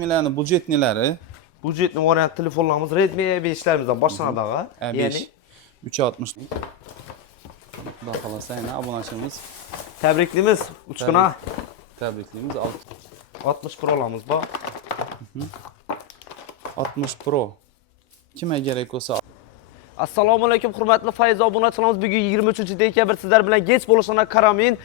Redmi'lerin budjetlileri. Budjetli variant telefonlarımız Redmi E5'lerimizden başlanadı ağa. E5 Yani 360. Daha kalasa yine abonachimiz. tebriklimiz uçkuna Tebrikliyimiz 60 Pro'larımız var. 60 Pro. Kime gerek olsa. Assalomu alaykum hurmatli Fayz obunachilarimiz. Bugun 23 dekabr sizlar bilan geç bo'lishini qaramayın.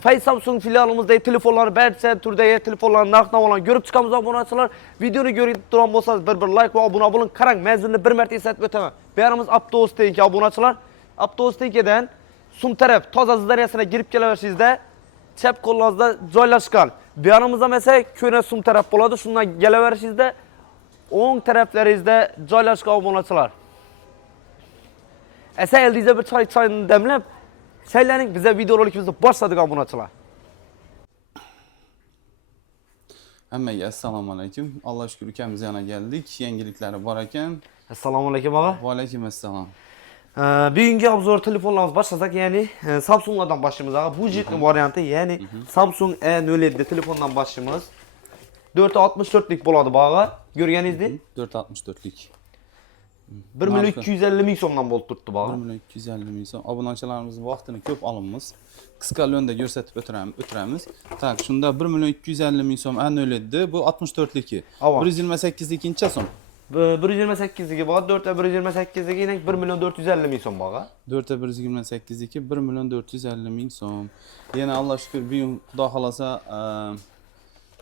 Fayz Samsung filialimizdagi telefonlar, barcha turdagi telefonlarning narx-navolarni ko'rib chiqamiz obunachilar. Videoni ko'rib turgan bo'lsangiz bir like va obuna bo'ling. Qarang, mazmunni bir marta eslatib o'taman. Bu yerimiz Aptos tenki obunachilar. Aptos tenkidan sum taraf toza zdariyasına girib kelaverishingizda chap qo'lingizda joylashgan. Bu yerimizda mesela ko'na sum taraf bo'ladi. Shundan kelaverishingizda o'ng taraflaringizda joylashgan obunachilar. Esa eldiyizde bir çayını demlep, çaylarning bize videorolikimizni başladık obunachilar. Hammaga assalomu alaykum. Alloh shukr ukamiz yana geldik. Yangiliklari bor ekan. Assalomu alaykum ağa. Va alaykum assalom. Bugungi obzor telefonlarimiz başlasak, yani Samsung'lardan başlayımız ağa. Budjetli variantı, yani Samsung E07 telefondan başlayımız. 464'lik boladı bağa. Görgenizdi. 464'lik. 1 milyon 250 ming so'mdan bo'lib turibdi bağı. 1 milyon 250 ming so'm. Obunachilarimizning vaqtini ko'p olamiz. Qisqa lo'nda ko'rsatib o'tiramiz. Tak, shunda 1 milyon 250 ming so'm an'oledi. Bu 64'liki. 128'liki necha so'm? 128'ligi bağı, 4'e 128'ligi yine 1 milyon 450 ming so'm bağı. 4'e 128'liki 1 milyon 450 ming so'm. Yana Alloh shukr bugun xudo xolasa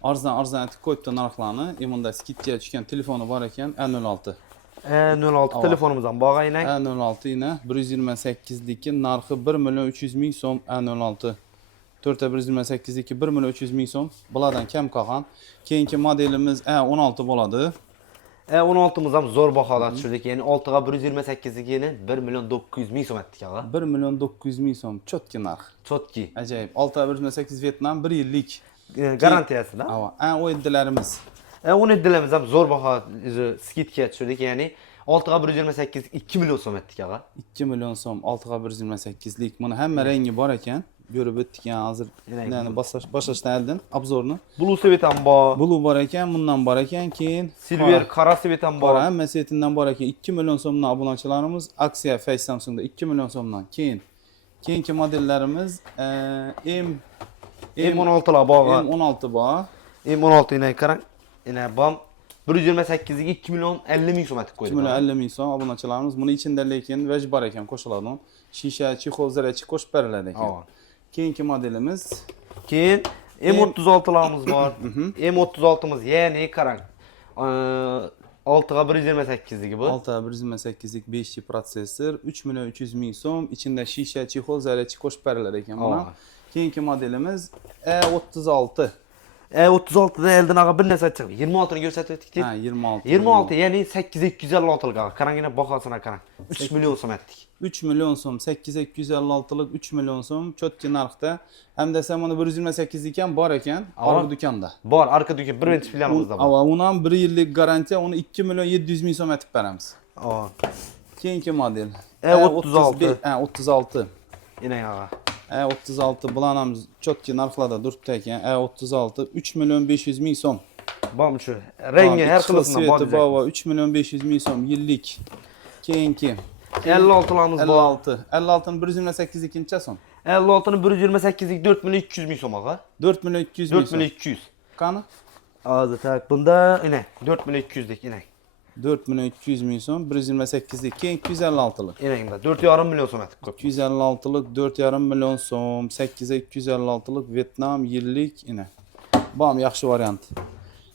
arzon etib qo'yibdi narxlarni. Imunda skidga tushgan telefoni bor ekan, A06. E06 telefonumuzdan bağı yine. A06 yine 128'deki narxı 1 milyon 300 ming so'm A06. 4'e 128'deki 1 milyon 300 ming so'm. Bulardan kam qolgan. Keyingi modelimiz A16 bo'ladi. E16'mız ham zo'r bahoda tushirdik. Yani 6'ga 128'lik yeni 1 milyon 900 ming so'm etdik ağa. 1 milyon 900 ming so'm. Chotki narx. Chotki. Ajoyib. 6'ga 128 Vietnam 1 yillik. Garantiyasi da. Ava. A17'lerimiz. E17'lerimiz ham zo'r baho skidga tushirdik. Yani 6'ga 128 2 milyon so'm etdik ağa. 2 milyon so'm 6'ga 128'lik. Buni hamma rangi bor ekan. Ko'rib o'tdik yani hozir. Yani boshlashdan oldin obzorni. Blue Svet ham bor. Blue bor ekan, bundan bor ekan, keyin Silver, qora Svet ham bor. Hamma setinden bor ekan. 2 milyon so'mdan obunachilarimiz aksiya Face Samsung'da 2 milyon so'mdan. Keyingi modellerimiz M16'lar bor. M16 bor. M16 yine qarang. Yine bam 128'lik 2 milyon 50 ming so'm etib qo'ydik. 2 milyon 50 ming so'm obunachilarimiz. Buni ichida lekin vaj bor ekan, qo'shiladi. Shisha, chexol, zarachi qo'shib beriladi ekan. Keyingi modelimiz keyin M36'larımız var. M36'mız yani qarang. 6'ga 128'ligi bu. 6'ga 128'lik 5G prosessor, 3 milyon 300 ming so'm, ichida shisha, chexol, zarachi qo'shib beriladi ekan buna. Keyingi modelimiz E36. E36'da elden ağa bir narsa chiqdi. 26'ni ko'rsatib o'tdik deb. Ha, 26. 26 yani 8256'lik ağa. Qarang yine bahosına qarang. 3 milyon so'm etdik. 3 milyon so'm, 8256'lık 3 milyon so'm chotki narxda. Hem desem onu 128 ekan bor ekan, arka dükkanda. Bor, arka dükkan birinchi filialimizda bor. Ava, undan 1 yillik garantiya, onu 2 milyon 700 ming so'm etib beramiz. Keyingi model E36. E36. Yine ağa. E36 bular ham chotki narxlarda turibdi ekan. E36 3 milyon 500 ming so'm. Bom şu. Rengi her kılısına bor. 3 milyon 500 ming so'm yillik. Keyingi 56'larımız bor. 56'nın 128'lik necha so'm? 56'nın 128'lik 4 milyon 200 ming so'm ağa. 4 milyon 200 ming 4 milyon 200. Qani? Ağzı tak bunda yine 4 milyon 200'lik yine. 4 milyon 200 ming so'm, 128'lik, keyin 256'lık. Yine 4,5 milyon so'm etdik. 256'lık 4,5 milyon so'm, 8'e 256'lık Vietnam yillik yine. Bam yaxshi variant.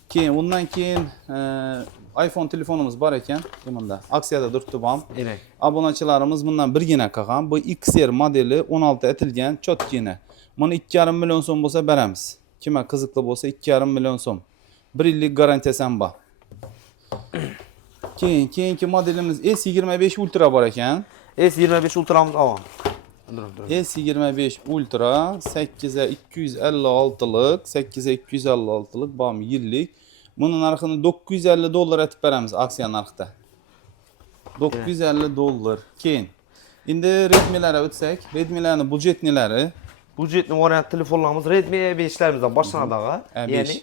Keyin undan keyin iPhone telefonumuz bor ekan, bunda. Aksiyada turibdi bam. Yine. Obunachilarimiz bundan birgina qolgan. Bu XR modeli 16 etilgan, chotkina. Buni 2,5 milyon so'm bo'lsa beramiz. Kimga qiziqli bo'lsa 2,5 milyon so'm. 1 yillik garantiyasi ham bor. Keyingi modelimiz S25 Ultra bor ekan. S25 Ultra'mız avam. S25 Ultra 8'e 256'lık, 8'e 256'lık bam yillik. Bunun narxini $950 etib beramiz aksiya narxda. $950. Keyin endi Redmi'lere o'tsak, Redmi'larning budjetnilari. Budjetli variant telefonlarımız Redmi E5'lerimizden başlanadı ağa. E5. Yani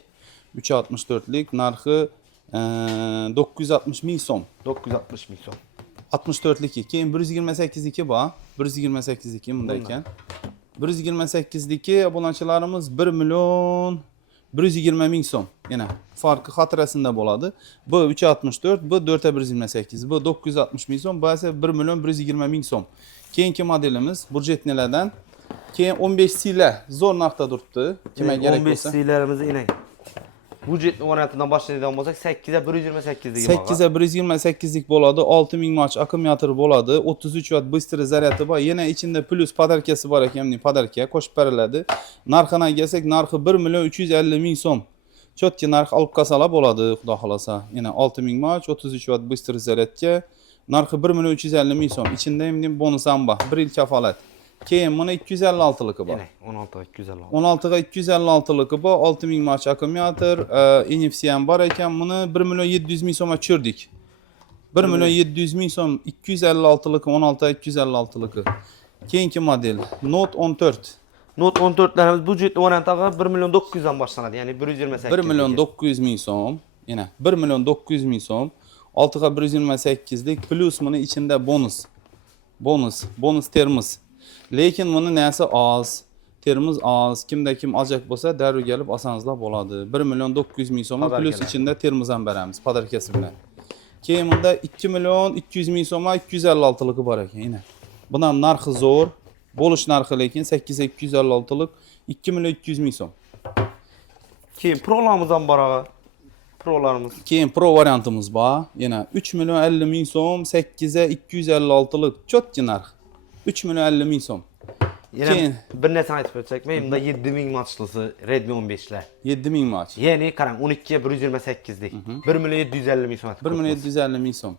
364'lik narxı 960 ming so'm. 960 ming so'm. 64'liki. Keyin 128'liki bor. 128'liki bunda ekan. 128'diki bulanchalarimiz 1 milyon 120 ming so'm. Yana farkı xotirasida bo'ladi. Bu 364, bu 428, bu 960 ming so'm, bu esa 1 milyon 120 ming so'm. Keyingi modelimiz budjetnilardan. Keyin 15 siyla zo'r narxda turibdi. Kimga kerak 15 bo'lsa. siylarimizni inang. Budjetni variantidan boshlaydigan bo'lsak 8 ga 128 degan 8 ga 128lik bo'ladi, 6000 mAh akkumulyator bo'ladi, 33 watt bыстрый zaryadi bor. Yana ichida plus podarkasi bor ekan, podarka qo'shib beriladi. Narxiga kelsak, narxi 1 milyon 350 ming so'm. Chotki narx olib qolsalar bo'ladi, xudo xolasa. Yana 6000 mAh 33 watt bыстрый zaryadga narxi 1 milyon 350 ming so'm. Ichida ham bonus ham bor, 1 yil kafolat. Keyin mana 256ligi bor. 16 ga 256. 16 ga 256ligi bor, 6000 mAh akkumulyator, NFC ham bor ekan. Buni 1 milyon 700 ming so'mga tushirdik. 1 milyon 700 ming so'm 256ligi, 16 ga 256ligi. Keyingi model Note 14. Note 14'lerimiz budjetli variantiga 1 milyon 900 dan boshlanadi, ya'ni 128. 1 milyon 900 ming so'm. Yana 1 milyon 900 ming so'm. 6 ga 128lik plus buni ichida bonus. Bonus termos. Lekin buni nasi oz, termiz oz, kimda kim olacak bo'lsa darrov kelib olsangizlar bo'ladi. 1 milyon 900 ming so'm plus ichida termiz ham beramiz podarkasi bilan. Keyin bunda 2 milyon 200 ming so'mga 256ligi bor ekan, yana. Buni ham narxi zo'r, bo'lish narxi lekin 8 ga 256lik 2 milyon 200 ming so'm. Keyin Pro'larimiz ham bor ağa. Pro'larimiz. Keyin Pro variantimiz bor. Yana 3 milyon 50 ming so'm, 8 ga 256lik chotki narx. 3 milyon 50 ming so'm. Yana bir narsa aytib o'tsak, menda 7000 machlısı Redmi 15'ler. 7000 mach. Ya'ni qarang 12 ga 128 dik. 1 milyon 750 ming so'm. 1 milyon 750 ming so'm.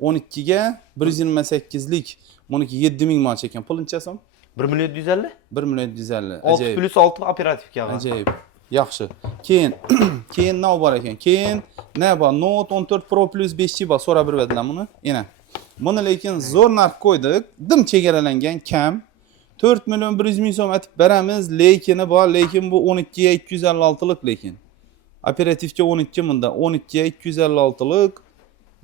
12 ga 128lik. Buniki 7000 mach ekan. Pul necha so'm? 1 milyon 750? 1 milyon 750. 6 plus 6 operatifga. Ajoyib. Yaxshi. Keyin nima bor ekan? Keyin nima bor? Note 14 Pro Plus 5G bor. So'rab beradilar buni. Yana. Buni lekin zo'r narx qo'ydik. Dim chegaralangan kam. 4 milyon 100 ming so'm aytib beramiz, lekini bor, lekin bu 12 ga 256lik lekin. Operativga 12 bunda, 12 ga 256lik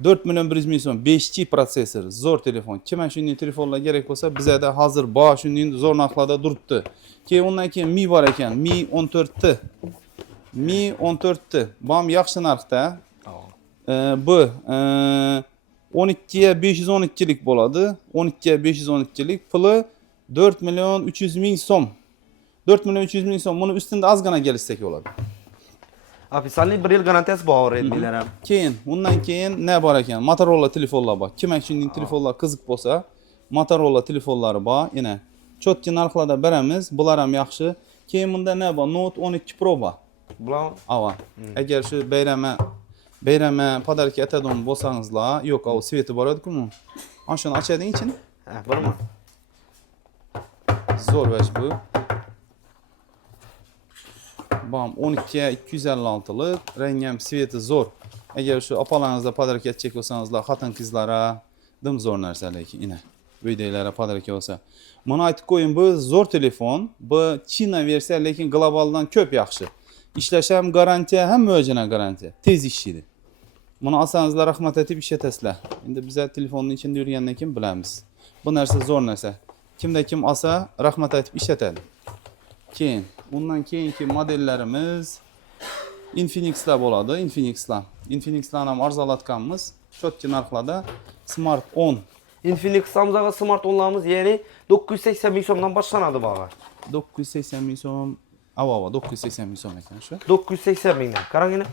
4 milyon 100 ming so'm, 5G prosessor, zo'r telefon. Kimga shunday telefonlar kerak bo'lsa, bizda hozir bor, shunday zo'r narxlarda turibdi. Keyin undan keyin Mi bor ekan, Mi 14 ti. Mi 14 ti. Bu ham yaxshi narxda. Bu 12 ga 512lik bo'ladi. 12 ga 512lik puli 4 milyon 300 ming so'm. 4 milyon 300 ming so'm. Buni ustida ozgina kelishsak bo'ladi. Ofitsialniy 1 yil garantiyasi bor Redmi'lar ham. Keyin, undan keyin ne bor ekan? Motorola telefonlar bor. Kimga shunday telefonlar qiziq bo'lsa, Motorola telefonlari bor. Yana chotki narxlarda beramiz. Bular ham yaxshi. Keyin bunda ne bor? Note 12 Pro bor. Bular Ava. Agar shu bayrama podarka atadigan bo'lsangizlar, yo'q, o sveti bor edi-ku. Ana shuni ochading ichini. Ha, bormi? Zo'r vash bu. Bam 12 ga 256lik, rengi ham sveti zo'r. Agar shu opalaringizda podarka atchak bo'lsangizlar, xotin-qizlara dim zo'r narsa lekin, ina. Uydagilarga podarka bo'lsa. Mana aytib qo'ying, bu zo'r telefon, bu China versiya, lekin globaldan ko'p yaxshi. Ishlash ham garantiya, ham mo'jina garantiya. Tez ishlaydi. Buni olsangizlar rahmat aytib ishlatasizlar. Endi biz telefonni ichida yurgandan keyin bilamiz. Bu narsa zo'r narsa. Kimda kim olsa rahmat aytib ishlatadi. Keyin undan keyingi modellarimiz Infinix'lar bo'ladi, Infinix'lar ham arzonlatganmiz. Chotki narxlarda Smart 10. Infinix Samsung smartfonlarimiz ya'ni 980 ming so'mdan boshlanadi bog'i. 980 ming so'm. Ava 980 ming so'm ekan shu. 980 mingdan. Qarangina.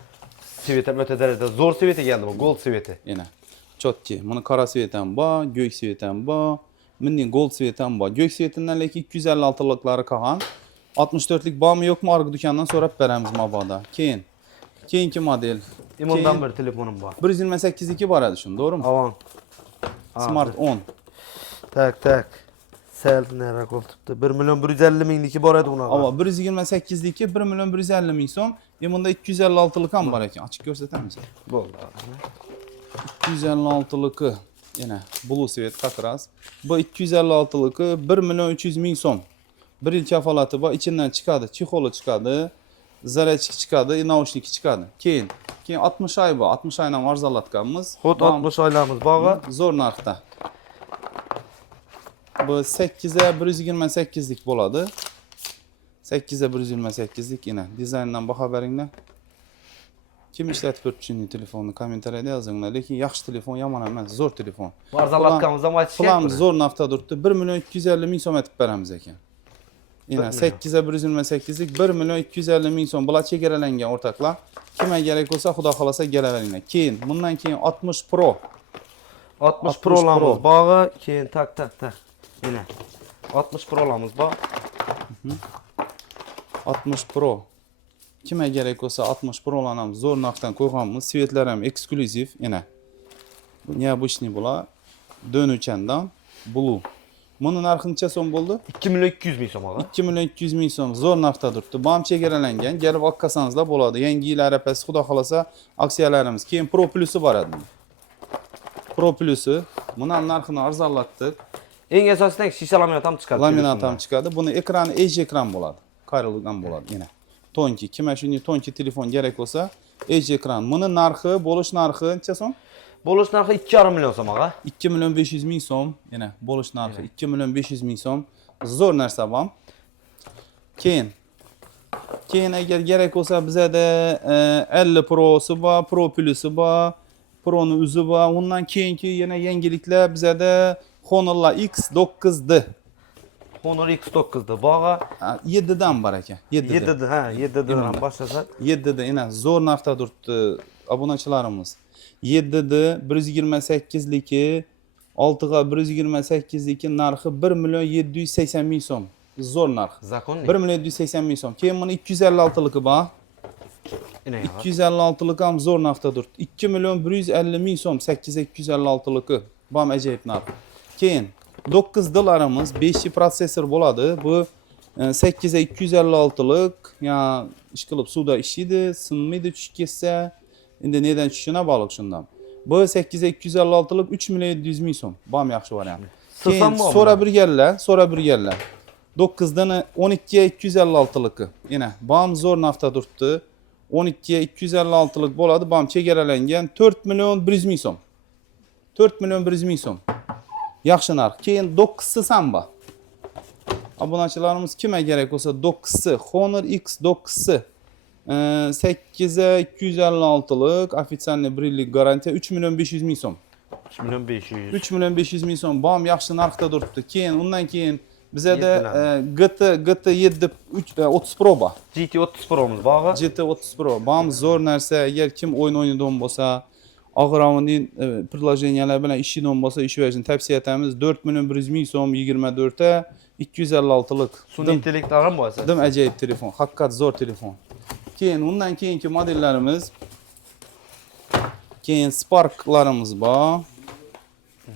Sveti o'ta darajada zo'r sveti keldi bu, gold sveti. Yana chotki. Buni qora sveti ham bor, go'k sveti ham bor. Bunning gold sveti ham bor. Go'k svetidan lekin 256liklari qolgan. 64lik bormi yo'qmi orqa do'kondan so'rab beramiz mabodo. Keyingi model. Imondan bir telefonim bor. 128 bor edi shuni, to'g'rimi? Avon. Smart 10. Tak. Sel nara qo'ltibdi. 1 milyon 150 mingniki bor edi unaqa. Ava 128diki 1 milyon 150 ming so'm. Bunda 256lik ham bor ekan. Ochib ko'rsatamiz. Bo'ldi. 256ligi. Yana blue svet qaqras. Bu 256ligi 1 milyon 300 ming so'm. 1 yil kafolati bor, ichidan chiqadi, chexoli chiqadi. zarechki chiqadi, naushnik chiqadi. Keyin 60 oy bu, 60 oydan arzonlatganmiz. Xut 60 oylarimiz bog'i. Zo'r narxda. Bu 8'e 128'lik bo'ladi. 8'e 128'lik yine. Dizayndan baha beringlar. Kim ishlatib o'tishini telefonni kommentariyada yozinglar. Lekin yaxshi telefon yomon emas, zo'r telefon. Arzonlatganimiz ham aytishgan. Planimiz zo'r narxda turibdi. 1 million 250 ming so'm etib beramiz ekan. Yine 8'e 128'lik 1 million 250 ming so'm. Bular chegaralangan o'rtoqlar. Kimga kerak bo'lsa, xudo xolasa kelaveringlar. Keyin bundan keyin 60 Pro. 60 Pro'larimiz bog'i. Keyin tak. Yine 60 Pro'larimiz bor. 60 Pro. Kimga kerak bo'lsa 60 Pro'larni ham zo'r narxdan qo'yganmiz. Svetlar ham eksklyuziv yana. Bu необычный bular. Dönüçendan Blue. Bunun narxi necha so'm bo'ldi? 2 million 200 ming so'm og'a. 2 million 200 ming so'm zo'r narxda turibdi. Bu ham chegaralangan. Kelib olqasanizlar bo'ladi. Yangi yil arafasi xudo xolasa aksiyalarimiz. Keyin Pro Plus'i bor edi. Pro Plus'i. Buni ham narxini arzonlatdik. Eng asosiy shisha laminat ham chiqadi. Laminat ham chiqadi. Buni ekrani Edge ekran bo'ladi. Qayrılgan bo'ladi yana. Tonki, kimga shunday tonki telefon kerak bo'lsa, Edge ekran. Buni narxi, bo'lish narxi necha so'm? Bo'lish narxi 2,5 million so'm og'a. 2 million 500 ming so'm. Yana bo'lish narxi 2 million 500 ming so'm. Zo'r narsa bu. Keyin agar kerak bo'lsa bizada 50 Pro'si bor, Pro Plus'i bor, Pro'ni o'zi bor. Undan keyingi yana yangiliklar bizada Honor X9D. Honor X9D bog'i. 7dan bor ekan. 7da, ha, 7dan boshlasa. 7da yana zo'r narxda turibdi obunachilarimiz. 7da 128ligi, 6ga 128ligi narxi 1 million 780 ming so'm. Zo'r narx. Zakonli. 1 million 780 ming so'm. Keyin buni 256ligi bor. 256lik ham zo'r narxda turibdi. 2 million 150 ming so'm 8256ligi. Bu ham ajoyib narx. Keyin 9D'larimiz 5 protsessor bo'ladi. Bu 8256lik, yani ish qilib suvda ishlaydi, sinmaydi tushib ketsa. Endi nedan tushishina bog'liq shundan. Bu 8256lik 3 million 700 ming so'm. Bu ham yaxshi variant. Keyin so'ra birganlar. 9dan 12ga 256ligi. Yana bu ham zo'r narxda turibdi. 12ga 256lik bo'ladi. Bu ham chegaralangan 4 million 100 ming so'm. 4 million 100 ming so'm. Yaxshi narx. Keyin 9si samba. Obunachilarimiz kimga kerak bo'lsa 9si, Honor X9si 8ga 256lik, ofitsialniy 1 yillik garantiya 3 million 500 ming so'm. 3 million 500. 3 million 500 ming so'm. Bu ham yaxshi narxda turibdi. Keyin undan keyin bizada GT7 30 Pro bor. GT30 Pro'miz bog'i. GT30 Pro. Bu ham zo'r narsa. Agar kim o'yin o'ynaydigan bo'lsa, og'iramonin prilojeniyalari bilan ishlaydigan bo'lsa, ishlayishni tavsiya etamiz. 4 million 100 ming so'm 24 256lik. Sun'iy intellektlar ham bor aslida. Dim ajoyib telefon. Haqiqat zo'r telefon. Keyin undan keyingi modellarimiz keyin Spark'larimiz bor.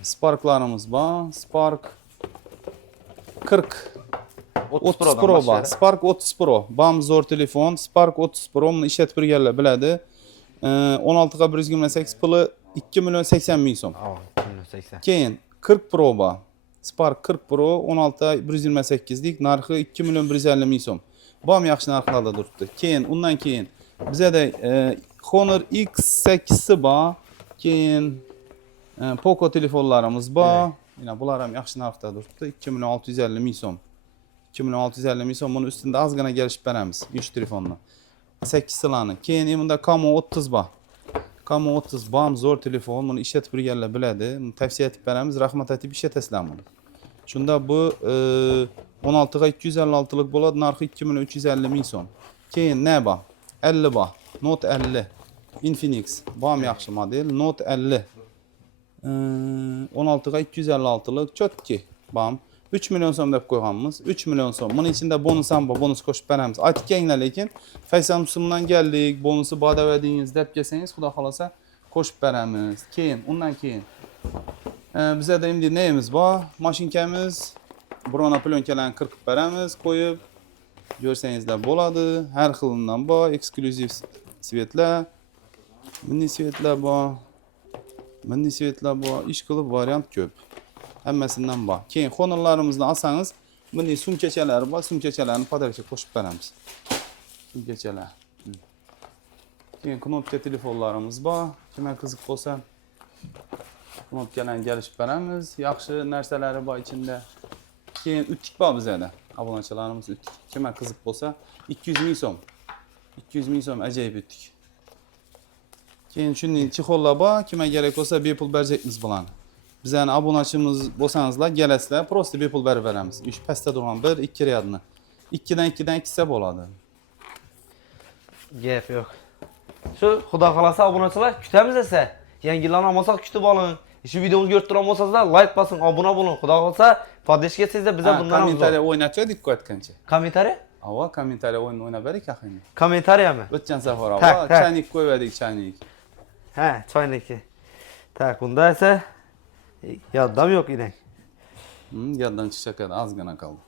Spark 40 30 Pro bor. Spark 30 Pro. Bu ham zo'r telefon. Spark 30 Pro ni ishlatib turganlar biladi. 16 ga 128 puli 2 million 80 ming so'm. 2 million 80. Keyin 40 Pro bor. Spark 40 Pro 16 ga 128lik narxi 2 million 150 ming so'm. Bu ham yaxshi narxlarda turibdi. Keyin undan keyin bizada Honor X8si bor. Keyin Poco telefonlarimiz bor. Yine bular ham yaxshi narxda turibdi. 2 million 650 ming so'm. 2 million 650 ming so'm. Buni ustida ozgina kelishib beramiz 3 telefonni. 8silarni. Keyin bunda Camo 30 bor. Camo 30 bu ham zo'r telefon. Buni ishlatib turganlar biladi. Buni tavsiya etib beramiz. Rahmat aytib ishlatasizlar buni. Shunda bu 16 ga 256lik bo'ladi. Narxi 2 million 350 ming so'm. Keyin ne bor? 50 bor. Note 50. Infinix. Bu ham yaxshi model. Note 50. 16 ga 256lik chotki. Bam. 3 million so'm deb qo'yganmiz. 3 million so'm. Buning ichida bonus ham bor. Bonus qo'shib beramiz. Aytganglar lekin Samsungdan keldik, bonusi badavadingiz deb kelsangiz, xudo xolasa qo'shib beramiz. Keyin undan keyin bizda endi neyimiz bor? Mashinkamiz. Brona plyonkalarni qirqib beramiz, qo'yib ko'rsangizlar bo'ladi. Har xilidan bor, eksklyuziv svetlar. Mini svetlar bor. Mini svetlar bor. Ish qilib variant ko'p. Hammasidan bor. Keyin xonalarimizni olsangiz, bunday sumkachalar bor. Sumkachalarni podarka qo'shib beramiz. Şungachalar. Keyin knopka telefonlarimiz bor. Kimga qiziq bo'lsa, knopkalarni kelishib beramiz. Yaxshi narsalari bor ichida. Keyin üttik bor bizda. Obunachilarimiz üttik. Kimga qiziq bo'lsa, 200 ming so'm. 200 ming so'm ajoyib üttik. Keyin shunday chexollar bor. Kimga kerak bo'lsa, bepul berjekmiz bularni. Bizning obunachimiz bo'lsangizlar, kelasizlar, prosta bepul berib beramiz. Ish pastda turgan 1, 2 riyadni. 2dan 2dan ikisa bo'ladi. Gap yo'q. Shu xudo xolasa obunachilar kutamiz esa. Yangilarni olmasak kutib oling. Shu videomizni ko'rib turgan bo'lsangiz, like bosing, obuna bo'ling. Xudo xolasa, podeshga sizlar biza bundan ham kommentariya o'ynatdik aytgancha. Kommentariya? Avval kommentariya o'ynab berik axiyni. Kommentariyami? O'tgan safar Tak, avval tak. chaynik qo'ydik, chaynik. Ha, choyniki. Tak, bunda esa yordam yo'q inak. Yoddan chiqishga ozgina qoldi.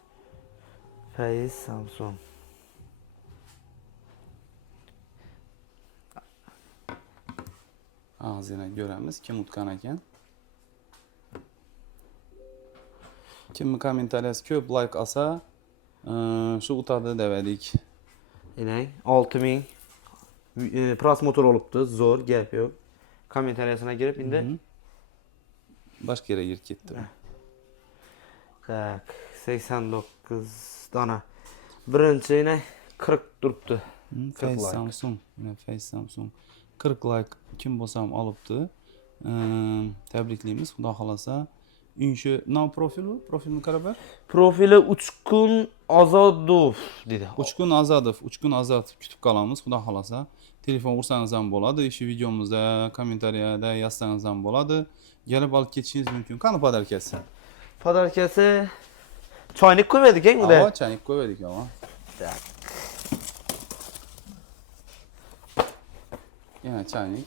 Faiz Samsung. Ozgina ko'ramiz kim utgan ekan. Kimni kommentariyasi ko'p like olsa, shu utadi dedik. Inak 6000 prosmotr olibdi, zo'r, gap yo'q. Kommentariyasına girip indi. Başka yere girip ketdi. Tak, 89 dana. Birinchi yine 40 turibdi. Face Samsung, yine Face Samsung. 40 like kim bo'lsam olibdi. Tabriklaymiz, xudo xolasa. Inshu nav profili, profilni qarab ber. Profili Uchqun Azodov dedi. Uchqun Azodov, Uchqun Azodov kutib qolamiz, xudo xolasa. Telefon ursangiz ham bo'ladi, shu videomizda, kommentariyada yozsangiz ham bo'ladi. Gelib olib ketishingiz mumkin. Qani podarkasi? Podarkasi choynik qo'ymadik eng unda. Ha, choynik qo'ydik ama. Yine çaynik.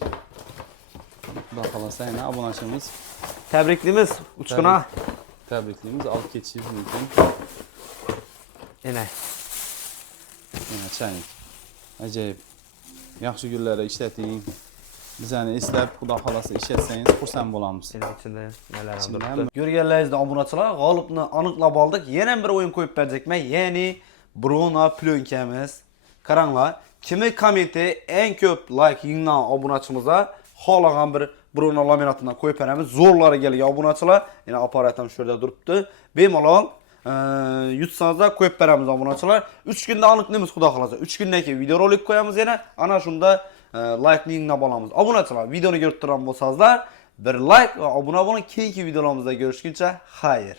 Xudo xolasa yana obunachimiz. Tabriklaymiz Uchqun'a. Tabriklaymiz, olib ketishingiz mumkin. Yine çaynik. Ajoyib. Yaxshi kunlarda ishlating. Bizani eslab, xudo xolasa ishlatsangiz xursand bo'lamiz. içinde neler turibdi. Görgenlerinizde obunachilar g'olibni aniqlab oldik. Yana bir o'yin qo'yib berjakman, ya'ni Bruno Plyonkyamiz. Qaranglar, kimi kommenti eng ko'p like yingdan obunachimizga xohlagan bir Bruno laminatidan qo'yib beramiz. Zo'rlari kelgan obunachilar, yana aparatim shu yerda turibdi. Bemalol yutsangizlar qo'yib beramiz obunachilar. 3 kunda aniqlaymiz xudo xolasa. 3 kundan keyin videorolik qo'yamiz yana. Ana shunda like'ni olamiz. Obunachilar, videoni ko'rib turgan bo'lsangizlar, bir like va obuna bo'ling. Keyingi videolarimizda görüşguncha xayr.